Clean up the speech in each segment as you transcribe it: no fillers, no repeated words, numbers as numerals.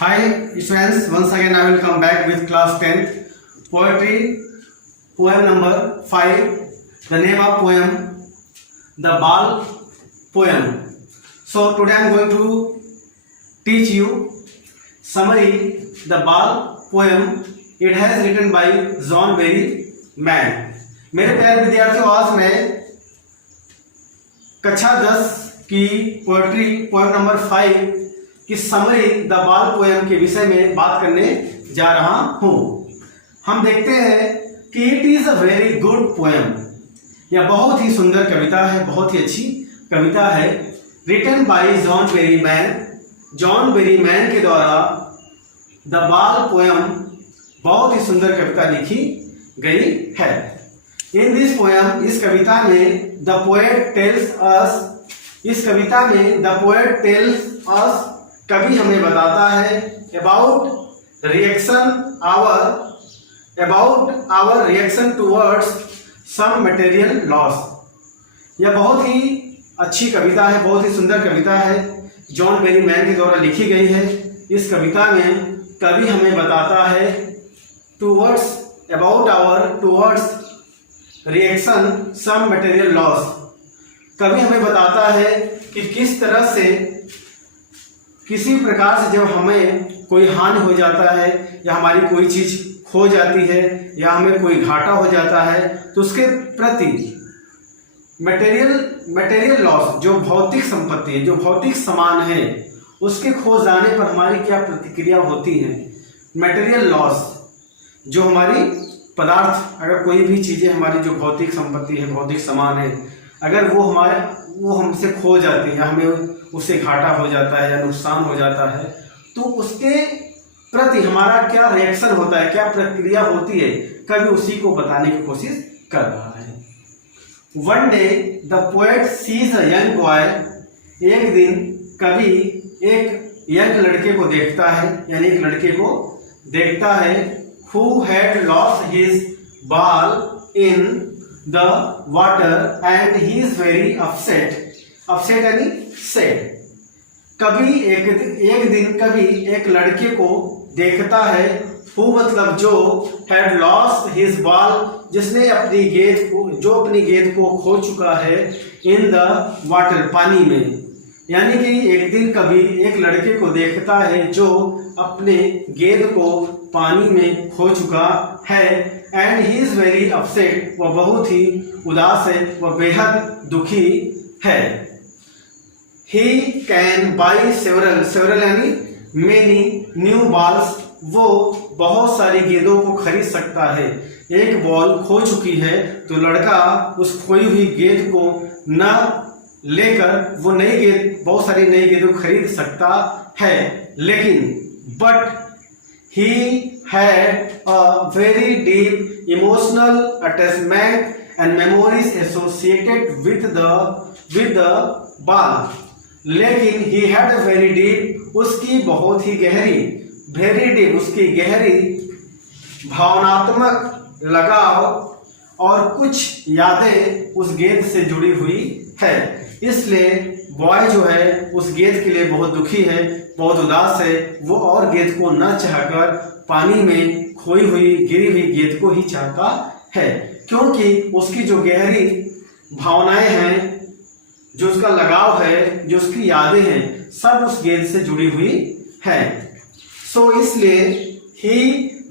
Hi students, once again I will come back with class 10 poetry, poem number 5. The name of poem, The Bal Poem. So today I am going to teach you summary, The Bal Poem. It has written by John Berry Man. मेरे प्यारे विद्यार्थियों, आज मैं कक्षा 10 की poetry poem number 5 की summary the बाल poem के विषय में बात करने जा रहा हूं। हम देखते हैं कि it is a very good poem. यह बहुत ही सुंदर कविता है, बहुत ही अच्छी कविता है। Written by John Berryman. John Berryman के द्वारा द बाल पोएम बहुत ही सुंदर कविता लिखी गई है। इन दिस पोएम, इस कविता में द पोएट टेल्स अस, इस कविता में द पोएट टेल्स अस, कवि हमें बताता है about our reaction towards some material loss. यह बहुत ही अच्छी कविता है, बहुत ही सुंदर कविता है, जॉन बेरी मैन के द्वारा लिखी गई है। इस कविता में कवि हमें बताता है towards reaction some material loss. कवि हमें बताता है कि किस तरह से, किसी प्रकार से जब हमें कोई हानि हो जाता है या हमारी कोई चीज खो जाती है या हमें कोई घाटा हो जाता है तो उसके प्रति मटेरियल लॉस, जो भौतिक संपत्ति है, जो भौतिक सामान है, उसके खो जाने पर हमारी क्या प्रतिक्रिया होती है। मटेरियल लॉस, जो हमारी पदार्थ, अगर कोई भी चीजें हमारी जो भौतिक संपत्ति है, भौतिक सामान है, अगर वो हमसे खो जाती है, हमें उससे घाटा हो जाता है या नुकसान हो जाता है, तो उसके प्रति हमारा क्या रिएक्शन होता है, क्या प्रक्रिया होती है, कभी उसी को बताने की कोशिश कर रहा है। One day the poet sees a young boy. एक दिन कवि एक यंग लड़के को देखता है, यानी एक लड़के को देखता है, who had lost his ball in the water and he is very upset यानी sad। कभी एक दिन कभी एक लड़के को देखता है, who मतलब जो, had lost his ball जिसने अपनी गेंद को खो चुका है, in the water पानी में। यानी कि एक दिन कभी एक लड़के को देखता है जो अपने गेंद को पानी में खो चुका है, and he is very upset, वह बहुत ही उदास है, वह बेहद दुखी है। ही कैन बाई सेवरल यानी मेनी न्यू बॉल्स, वो बहुत सारी गेंदों को खरीद सकता है। एक बॉल खो चुकी है तो लड़का उस खोई हुई गेंद को न लेकर वो बहुत सारी नई गेंदों खरीद सकता है, लेकिन but he had a very deep emotional attachment and memories associated with the ball। लेकिन he had a very deep, उसकी बहुत ही गहरी, very deep, उसकी गहरी भावनात्मक लगाव और कुछ यादें उस गेंद से जुड़ी हुई है। इसलिए बॉय जो है उस गेंद के लिए बहुत दुखी है, बहुत उदास है, वो और गेंद को न चाहकर पानी में खोई हुई गिरी हुई गेंद को ही चाहता है, क्योंकि उसकी जो गहरी भावनाएं हैं, जो उसका लगाव है, जो उसकी यादें हैं, सब उस गेंद से जुड़ी हुई है। सो इसलिए he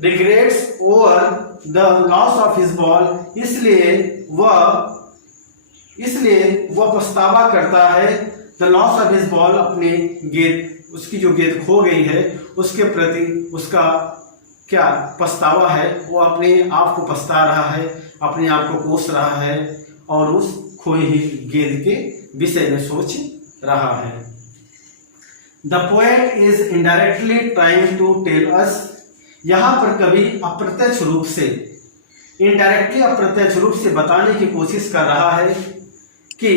regrets over the loss of his ball, इसलिए वह पछतावा करता है, the loss of his ball, अपने गेंद, उसकी जो गेंद खो गई है उसके प्रति उसका क्या पछतावा है, वो अपने आप को पछता रहा है, अपने आप को कोस रहा है और उस खोई हुई गेंद के विषय में सोच रहा है। The poet is indirectly trying to tell us. यहाँ पर कवि अप्रत्यक्ष रूप से, इनडायरेक्टली अप्रत्यक्ष रूप से बताने की कोशिश कर रहा है कि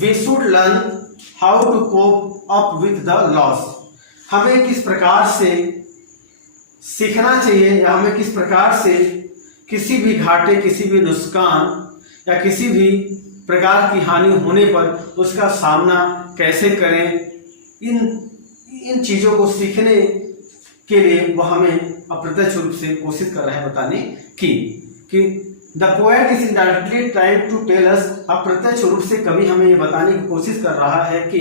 we should learn how to cope up with the loss. हमें किस प्रकार से सीखना चाहिए या हमें किस प्रकार से किसी भी घाटे, किसी भी नुकसान या किसी भी प्रकार की हानि होने पर उसका सामना कैसे करें। इन चीजों को के लिए वह हमें अप्रत्यक्ष रूप से कोशिश कर रहा है बताने की कि the poet is indirectly trying to tell us, अप्रत्यक्ष रूप से कवि हमें ये बताने की कोशिश कर रहा है कि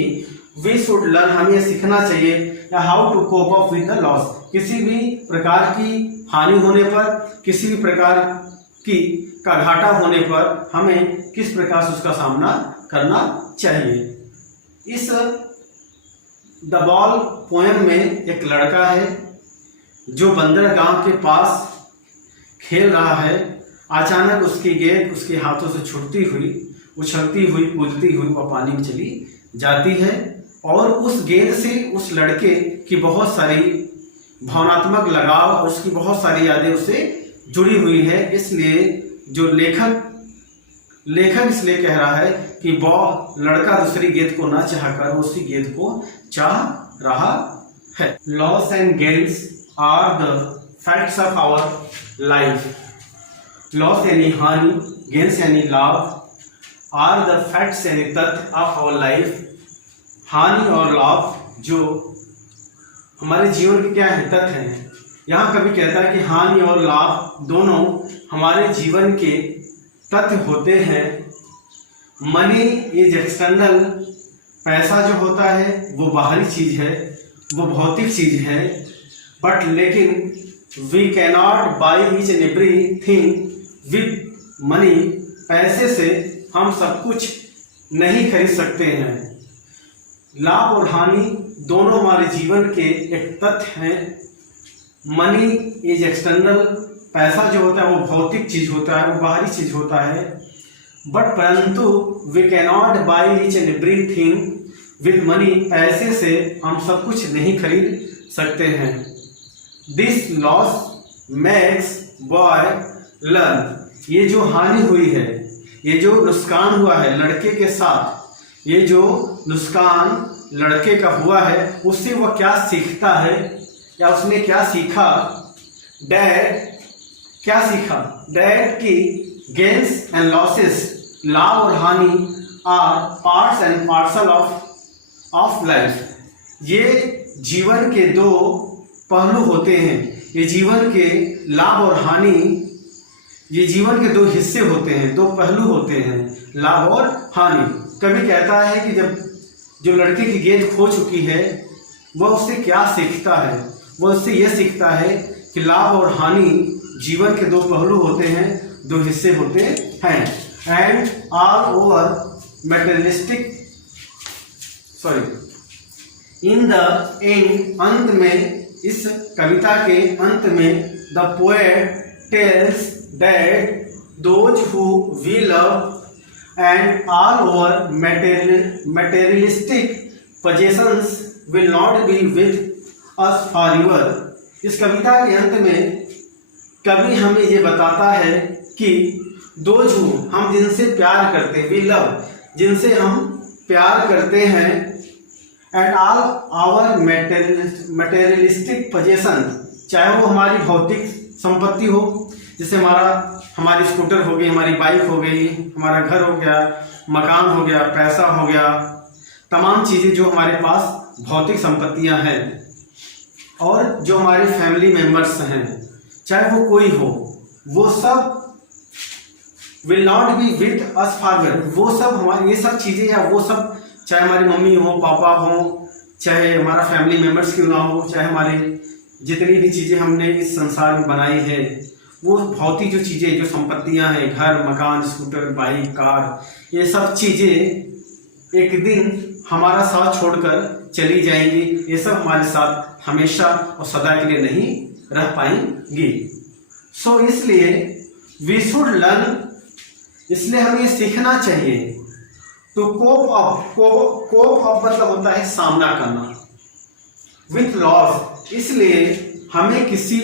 वी शुड लर्न, हमें ये सीखना चाहिए या how to cope up with the loss, किसी भी प्रकार की हानि होने पर, किसी भी प्रकार की का घाटा होने पर हमें किस प्रकार से उसका सामना करना चाहिए। इस द बॉल पोएम में एक लड़का है जो बंदरगाह के पास खेल रहा है। अचानक उसकी गेंद उसके हाथों से छूटती हुई, उछलती हुई, कूदती हुई वह पानी में चली जाती है और उस गेंद से उस लड़के की बहुत सारी भावनात्मक लगाव और उसकी बहुत सारी यादें उससे जुड़ी हुई है। इसलिए जो लेखक इसलिए कह रहा है कि वह लड़का दूसरी गेंद को ना चाहकर उसी गेंद को चाह रहा है। Loss and gains are the facts of our life. Loss यानी हानि, गेन्स यानी लाभ, आर द फैक्ट्स यानी तथ्य ऑफ आवर लाइफ, हानि और लाभ जो हमारे जीवन के क्या है, तथ्य हैं। यहाँ कभी कहता है कि हानि और लाभ दोनों हमारे जीवन के तथ्य होते हैं। मनी इज एक्सटर्नल, पैसा जो होता है वो बाहरी चीज है, वो भौतिक चीज है, बट लेकिन we cannot buy each and every thing with money, पैसे से हम सब कुछ नहीं खरीद सकते हैं। लाभ और हानि दोनों हमारे जीवन के एक तथ्य हैं। मनी इज एक्सटर्नल, पैसा जो होता है वो भौतिक चीज होता है, वो बाहरी चीज होता है, बट परंतु we cannot buy each and every thing with money, पैसे से हम सब कुछ नहीं खरीद सकते हैं। This loss makes boy learn, ये जो हानि हुई है, ये जो नुकसान हुआ है लड़के के साथ, ये जो नुकसान लड़के का हुआ है उससे वह क्या सीखता है या उसने क्या सीखा। डैड क्या सीखा, डैड की गेन्स एंड लॉसेस, लाभ और हानि are parts and parcel of life, ये जीवन के दो पहलू होते हैं। ये जीवन के लाभ और हानि, ये जीवन के दो हिस्से होते हैं, दो पहलू होते हैं, लाभ और हानि। कभी कहता है कि जब जो लड़के की गेंद खो चुकी है वह उससे क्या सीखता है, वह उससे यह सीखता है कि लाभ और हानि जीवन के दो पहलू होते हैं, दो हिस्से होते हैं। And all over materialistic in the end, अंत में, इस कविता के अंत में the poet tells that those who we love and all our materialistic possessions will not be with us forever। इस कविता के अंत में कवि हमें ये बताता है कि दोज हु, हम जिनसे प्यार करते हैं, वी लव, जिनसे हम प्यार करते हैं, and all our materialistic possession, चाहे वो हमारी भौतिक संपत्ति हो, जैसे हमारी स्कूटर हो गई, हमारी बाइक हो गई, हमारा घर हो गया, मकान हो गया, पैसा हो गया, तमाम चीज़ें जो हमारे पास भौतिक संपत्तियां हैं, और जो हमारे फैमिली मेंबर्स हैं, चाहे वो कोई हो, वो सब will not be with us forever. वो सब हमारी, ये सब चीज़ें या वो सब, चाहे हमारी मम्मी हो, पापा हो, चाहे हमारा फैमिली मेंबर्स क्यों ना हो, चाहे हमारे जितनी भी चीज़ें हमने इस संसार में बनाई है, वो भौतिक जो चीज़ें, जो संपत्तियां हैं, घर, मकान, स्कूटर, बाइक, कार, ये सब चीज़ें एक दिन हमारा साथ छोड़कर चली जाएंगी। ये सब हमारे साथ हमेशा और सदा के लिए नहीं रह पाएंगी। सो इसलिए वी शुड लर्न, इसलिए हमें सीखना चाहिए तो कोप अप मतलब होता है सामना करना, विथ लॉस। इसलिए हमें किसी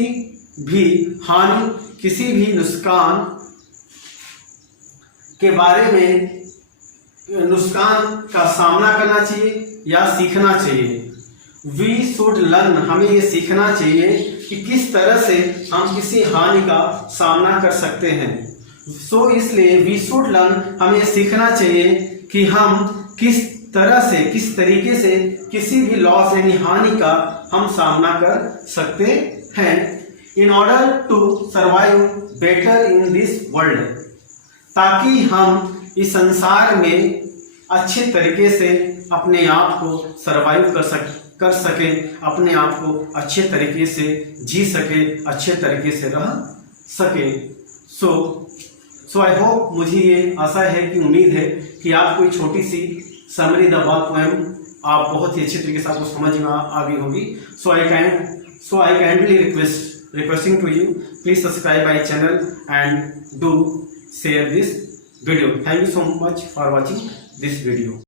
भी हानि, किसी भी नुकसान के बारे में, नुकसान का सामना करना चाहिए या सीखना चाहिए। वी शुड लर्न, हमें ये सीखना चाहिए कि किस तरह से हम किसी हानि का सामना कर सकते हैं। सो इसलिए वी शुड लर्न, हमें सीखना चाहिए कि हम किस किस तरीके से किसी भी लॉस यानी हानि का हम सामना कर सकते हैं in order to survive better in this world, ताकि हम इस संसार में अच्छे तरीके से अपने आप को सर्वाइव कर सके, अपने आप को अच्छे तरीके से जी सके, अच्छे तरीके से रह सके। सो आई होप, मुझे ये आशा है कि उम्मीद है कि आपको ये छोटी सी समरी द वर्क पोएम आप बहुत ही अच्छे तरीके से आपको समझ में आ गई होगी। So I kindly requesting to you, please subscribe my channel and do share this video. Thank you so much for watching this video.